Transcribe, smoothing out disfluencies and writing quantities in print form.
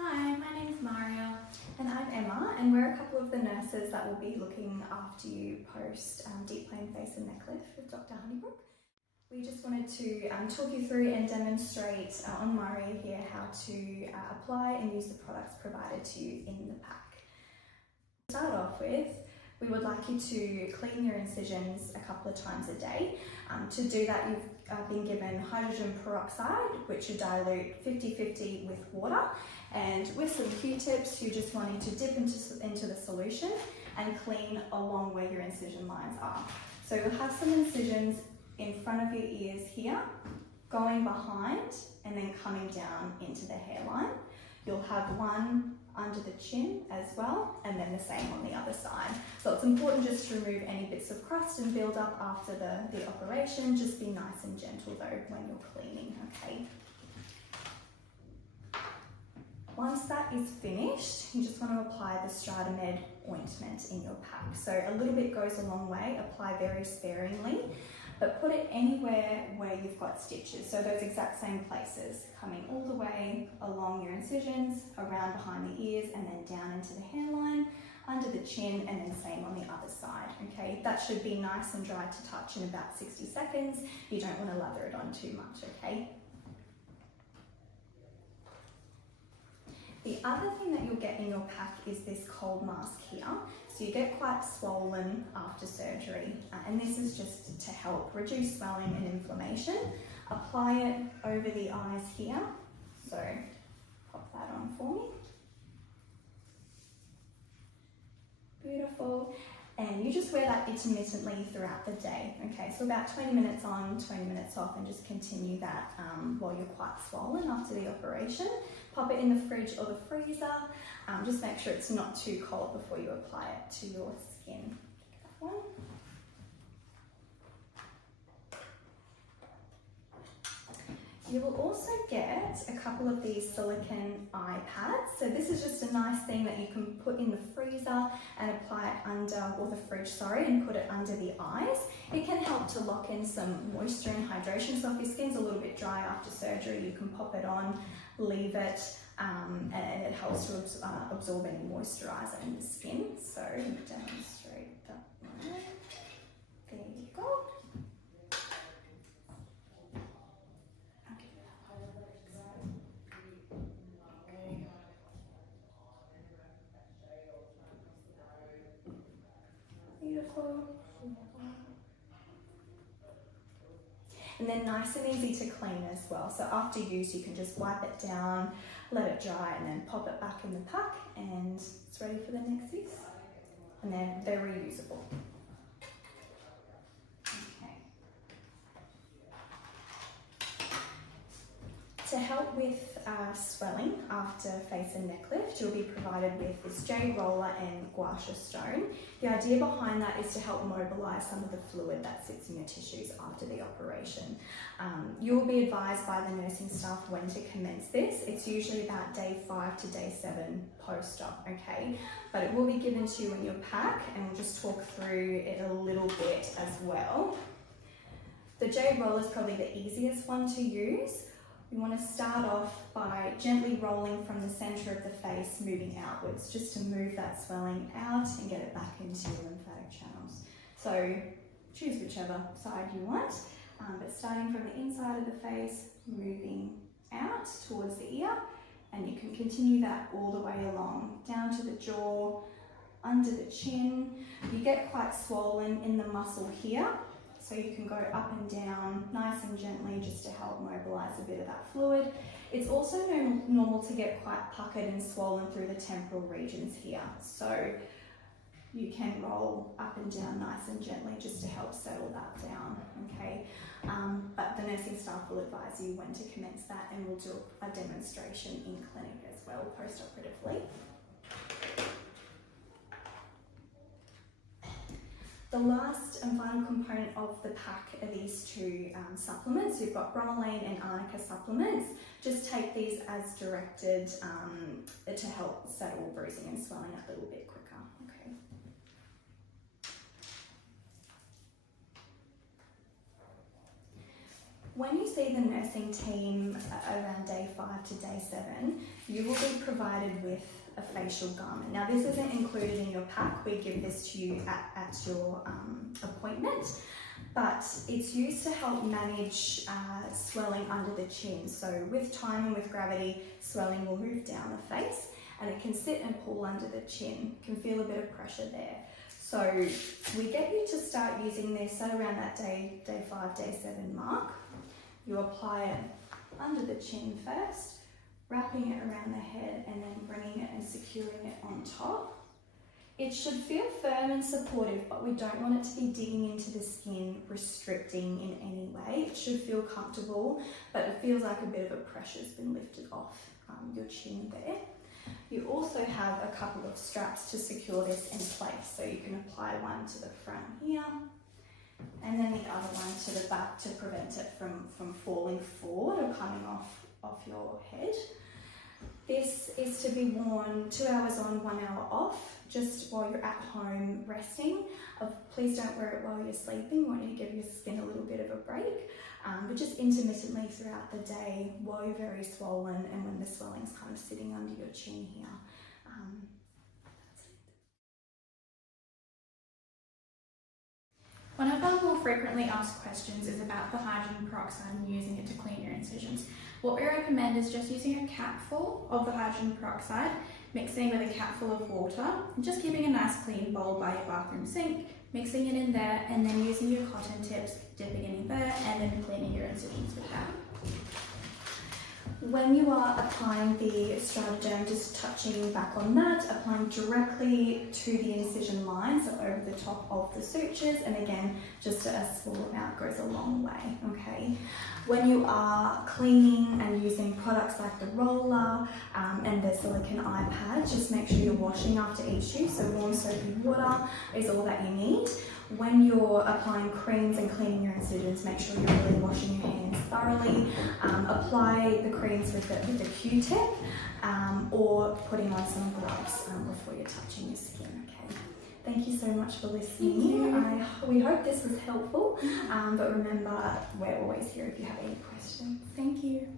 Hi, my name is Maria. And I'm Emma, and we're a couple of the nurses that will be looking after you post deep plane face and neck lift with Dr Honeybrook. We just wanted to talk you through and demonstrate on Maria here how to apply and use the products provided to you in the pack. To start off with, we would like you to clean your incisions a couple of times a day. To do that, you've been given hydrogen peroxide, which you dilute 50-50 with water, and with some Q-tips, you're just wanting to dip into the solution and clean along where your incision lines are. So you'll have some incisions in front of your ears here, going behind and then coming down into the hairline. You'll have one under the chin as well, and then the same on the other side. So it's important just to remove any bits of crust and build up after the operation. Just be nice and gentle though when you're cleaning, okay? Once that is finished, you just want to apply the Stratamed ointment in your pack. So a little bit goes a long way, apply very sparingly, but put it anywhere where you've got stitches. So those exact same places, coming all the way along your incisions, around behind the ears, and then down into the hairline, under the chin, and then same on the other side, okay? That should be nice and dry to touch in about 60 seconds. You don't want to lather it on too much, okay? The other thing that you'll get in your pack is this cold mask here. So you get quite swollen after surgery, and this is just to help reduce swelling and inflammation. Apply it over the eyes here. So pop that on for me. Beautiful. And you just wear that intermittently throughout the day. Okay, so about 20 minutes on, 20 minutes off, and just continue that while you're quite swollen after the operation. Pop it in the fridge or the freezer. Just make sure it's not too cold before you apply it to your skin. That one. You will also get a couple of these silicone eye pads. So this is just a nice thing that you can put in the freezer and apply it under, or the fridge, sorry, and put it under the eyes. It can help to lock in some moisture and hydration. So if your skin's a little bit dry after surgery, you can pop it on, leave it, and it helps to absorb any moisturizer in the skin. So demonstrate that one. There you go. Beautiful. And then nice and easy to clean as well. So after use, you can just wipe it down, let it dry, and then pop it back in the pack, and it's ready for the next use. And they're reusable. To help with swelling after face and neck lift, you'll be provided with this jade roller and gua sha stone. The idea behind that is to help mobilise some of the fluid that sits in your tissues after the operation. You'll be advised by the nursing staff when to commence this. It's usually about day 5 to day 7 post-op, okay? But it will be given to you in your pack, and we'll just talk through it a little bit as well. The jade roller is probably the easiest one to use. We want to start off by gently rolling from the centre of the face, moving outwards, just to move that swelling out and get it back into your lymphatic channels. So choose whichever side you want, but starting from the inside of the face, moving out towards the ear, and you can continue that all the way along, down to the jaw, under the chin. You get quite swollen in the muscle here, so you can go up and down nice and gently just to help mobilise a bit of that fluid. It's also normal to get quite puckered and swollen through the temporal regions here. So you can roll up and down nice and gently just to help settle that down, okay? But the nursing staff will advise you when to commence that, and we'll do a demonstration in clinic as well post-operatively. The last and final component of the pack are these two supplements. We've got bromelain and arnica supplements. Just take these as directed to help settle bruising and swelling a little bit quicker. Okay. When you see the nursing team around day 5 5 to day 7, you will be provided with a facial garment. Now this isn't included in your pack, we give this to you at your appointment, but it's used to help manage swelling under the chin. So with time and with gravity, swelling will move down the face and it can sit and pull under the chin. You can feel a bit of pressure there. So we get you to start using this at around that day 5, day 7 mark. You apply it under the chin first, wrapping it around the head and then bringing it and securing it on top. It should feel firm and supportive, but we don't want it to be digging into the skin, restricting in any way. It should feel comfortable, but it feels like a bit of a pressure's been lifted off your chin there. You also have a couple of straps to secure this in place. So you can apply one to the front here, and then the other one to the back to prevent it from falling forward or coming off your head. This is to be worn 2 hours on, 1 hour off, just while you're at home resting. Please don't wear it while you're sleeping. We want you to give your skin a little bit of a break, but just intermittently throughout the day while you're very swollen and when the swelling's kind of sitting under your chin here. One of our more frequently asked questions is about the hydrogen peroxide and using it to clean your incisions. What we recommend is just using a capful of the hydrogen peroxide, mixing with a capful of water, and just keeping a nice clean bowl by your bathroom sink, mixing it in there, and then using your cotton tips, dipping it in there, and then cleaning your incisions with that. When you are applying the Strataderm, just touching back on that, applying directly to the incision line, so over the top of the sutures, and again, just a small amount goes a long way, okay? When you are cleaning and using products like the roller and the silicone eye pads, just make sure you're washing after each use, so warm soapy water is all that you need. When you're applying creams and cleaning your incisions, make sure you're really washing your hands thoroughly. Apply the creams with the Q-tip or putting on some gloves before you're touching your skin, okay? Thank you so much for listening. We hope this was helpful, but remember, we're always here if you have any questions. Thank you.